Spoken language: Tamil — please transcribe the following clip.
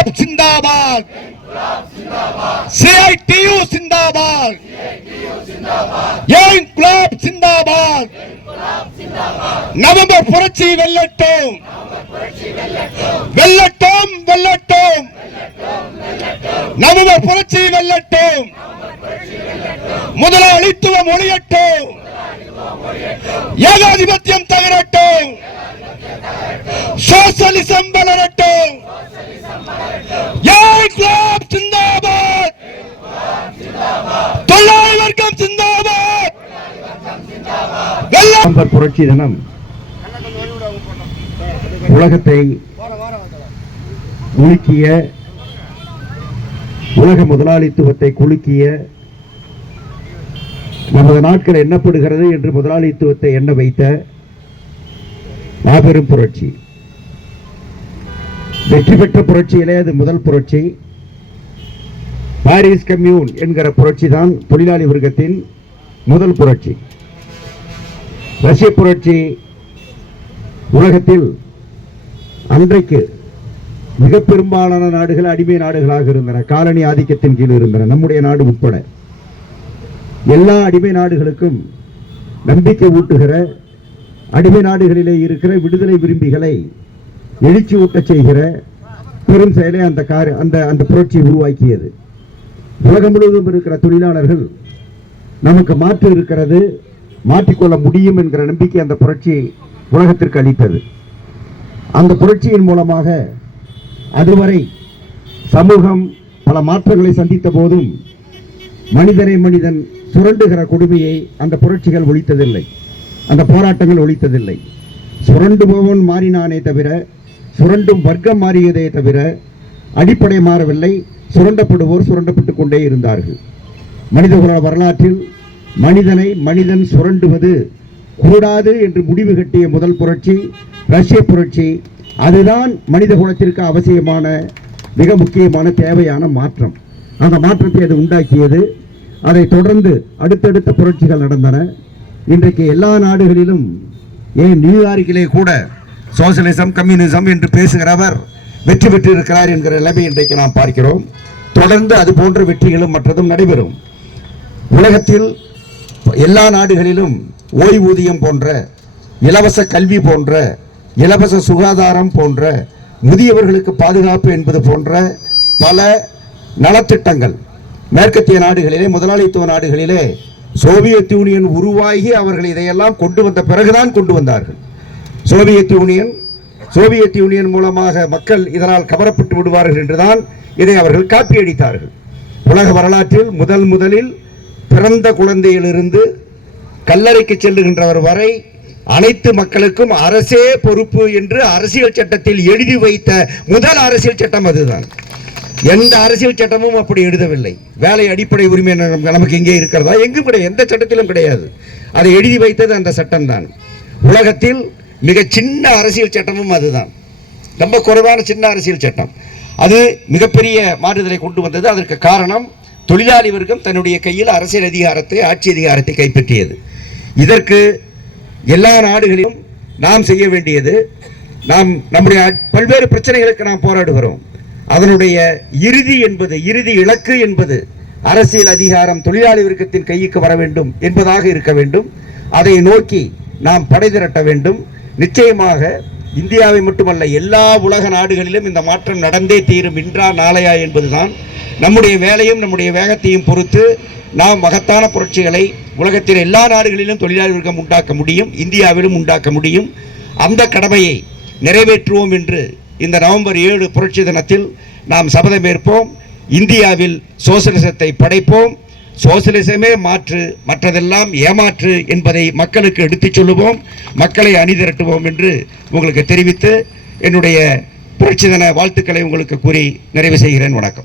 இன்குலாப் சிந்தாபாத். சிஐடியு சிந்தாபாத். இன்குலாப் சிந்தாபாத்? நவம்பர் புரட்சி வெல்லட்டும். வெல்லட்டும் வெல்லட்டும். நவம்பர் புரட்சி வெல்லட்டும். முதலாளித்துவம் ஒழியட்டும் ஏகாதிபத்தியம் தகரட்டும். சோசலிசம் வளரட்டும் ஏய் கிளாப் சிந்தாபாத் தொழிலாளி வர்க்கம் சிந்தாபாத் வெல்ல நவம்பர் புரட்சி தினம். உலகத்தை உலுக்கிய உலக முதலாளித்துவத்தை குலுக்கிய நமது நாட்கள் எண்ணப்படுகிறது என்று முதலாளித்துவத்தை எண்ண வைத்த மாபெரும் புரட்சி. வெற்றி பெற்ற புரட்சியிலே அது முதல் புரட்சி. பாரிஸ் கம்யூன் என்கிற புரட்சி தான் தொழிலாளி வர்க்கத்தின் முதல் புரட்சி. ரஷ்ய புரட்சி உலகத்தில் அன்றைக்கு மிக பெரும்பாலான நாடுகள் அடிமை நாடுகளாக இருந்தன. காலனி ஆதிக்கத்தின் கீழ் இருந்தன. நம்முடைய நாடு உட்பட எல்லா அடிமை நாடுகளுக்கும் நம்பிக்கை ஊட்டுகிற அடிமை நாடுகளிலே இருக்கிற விடுதலை விரும்பிகளை எழுச்சி ஊட்டச் செய்கிற பெரும் செயலை அந்த கார் அந்த அந்த புரட்சி உருவாக்கியது. உலகம் முழுவதும் இருக்கிற தொழிலாளர்கள் நமக்கு மாற்று இருக்கிறது மாற்றிக்கொள்ள முடியும் என்கிற நம்பிக்கை அந்த புரட்சி உலகத்திற்கு அளித்தது. அந்த புரட்சியின் மூலமாக அதுவரை சமூகம் பல மாற்றங்களை சந்தித்த போதும் மனிதனை மனிதன் சுரண்டுகிற கொடுமையை அந்த புரட்சிகள் ஒழித்ததில்லை. அந்த போராட்டங்கள் ஒழித்ததில்லை. சுரண்டுபவன் மாறினானே தவிர சுரண்டும் வர்க்கம் மாறியதே தவிர அடிப்படை மாறவில்லை. சுரண்டப்படுவோர் சுரண்டப்பட்டு கொண்டே இருந்தார்கள். மனிதகுல வரலாற்றில் மனிதனை மனிதன் சுரண்டுவது கூடாது என்று முடிவு கட்டிய முதல் புரட்சி ரஷ்ய புரட்சி. அதுதான் மனித குலத்திற்கு அவசியமான மிக முக்கியமான தேவையான மாற்றம். அந்த மாற்றத்தை அது உண்டாக்கியது. அதை தொடர்ந்து அடுத்தடுத்த புரட்சிகள் நடந்தன. இன்றைக்கு எல்லா நாடுகளிலும் ஏன் நியூயார்க்கிலே கூட சோசியலிசம் கம்யூனிசம் என்று பேசுகிறவர் வெற்றி பெற்று இருக்கிறார் என்கிற நிலைமை இன்றைக்கு நாம் பார்க்கிறோம். தொடர்ந்து அது போன்ற வெற்றிகளும் மற்றதும் நடைபெறும். உலகத்தில் எல்லா நாடுகளிலும் ஓய்வூதியம் போன்ற இலவச கல்வி போன்ற இலவச சுகாதாரம் போன்ற முதியவர்களுக்கு பாதுகாப்பு என்பது போன்ற பல நலத்திட்டங்கள் மேற்கத்திய நாடுகளிலே முதலாளித்துவ நாடுகளிலே சோவியத் யூனியன் உருவாகி அவர்கள் இதையெல்லாம் கொண்டு வந்த பிறகுதான் கொண்டு வந்தார்கள். சோவியத் யூனியன் சோவியத் யூனியன் மூலமாக மக்கள் இதனால் கவரப்பட்டு விடுவார்கள் என்றுதான் இதை அவர்கள் காப்பியடித்தார்கள். உலக வரலாற்றில் முதல் முதலில் பிறந்த குழந்தையிலிருந்து கல்லறைக்கு செல்லுகின்றவர் வரை அனைத்து மக்களுக்கும் அரசே பொறுப்பு என்று அரசியல் சட்டத்தில் எழுதி வைத்த முதல் அரசியல் சட்டம் அதுதான். எந்த அரசியல் சட்டமும் அப்படி எழுதவில்லை. வேலை அடிப்படை உரிமை நமக்கு- நமக்கு எங்கே இருக்கிறதா? எங்கும் கிடையாது. எந்த சட்டத்திலும் கிடையாது. அதை எழுதி வைத்தது அந்த சட்டம்தான். உலகத்தில் மிக சின்ன அரசியல் சட்டமும் அதுதான். ரொம்ப குறைவான சின்ன அரசியல் சட்டம். அது மிகப்பெரிய மாறுதலை கொண்டு வந்தது. அதற்கு காரணம் தொழிலாளி வர்க்கம் தன்னுடைய கையில் அரசியல் அதிகாரத்தை ஆட்சி அதிகாரத்தை கைப்பற்றியது. இதற்கு எல்லா நாடுகளிலும் நாம் செய்ய வேண்டியது நாம் நம்முடைய பல்வேறு பிரச்சனைகளுக்கு நாம் போராடுகிறோம். அதனுடைய இறுதி என்பது இறுதி இலக்கு என்பது அரசியல் அதிகாரம் தொழிலாளி வர்க்கத்தின் கைக்கு வர வேண்டும் என்பதாக இருக்க வேண்டும். அதை நோக்கி நாம் படை திரட்ட வேண்டும். நிச்சயமாக இந்தியாவை மட்டுமல்ல எல்லா உலக நாடுகளிலும் இந்த மாற்றம் நடந்தே தீரும் இன்றா நாளையா என்பதுதான் நம்முடைய வேலையும் நம்முடைய வேகத்தையும் பொறுத்து நாம் மகத்தான புரட்சிகளை உலகத்தின் எல்லா நாடுகளிலும் தொழிலாளர்களுக்கும் உண்டாக்க முடியும் இந்தியாவிலும் உண்டாக்க முடியும். அந்த கடமையை நிறைவேற்றுவோம் என்று இந்த நவம்பர் ஏழு புரட்சி தினத்தில் நாம் சபதமேற்போம் இந்தியாவில் சோசலிசத்தை படைப்போம். சோசியலிசமே மாற்று மற்றதெல்லாம் ஏமாற்று என்பதை மக்களுக்கு எடுத்துச் சொல்லுவோம் மக்களை அணிதிரட்டுவோம் என்று உங்களுக்கு தெரிவித்து என்னுடைய புரட்சி தின வாழ்த்துக்களை உங்களுக்கு கூறி நிறைவு செய்கிறேன். வணக்கம்.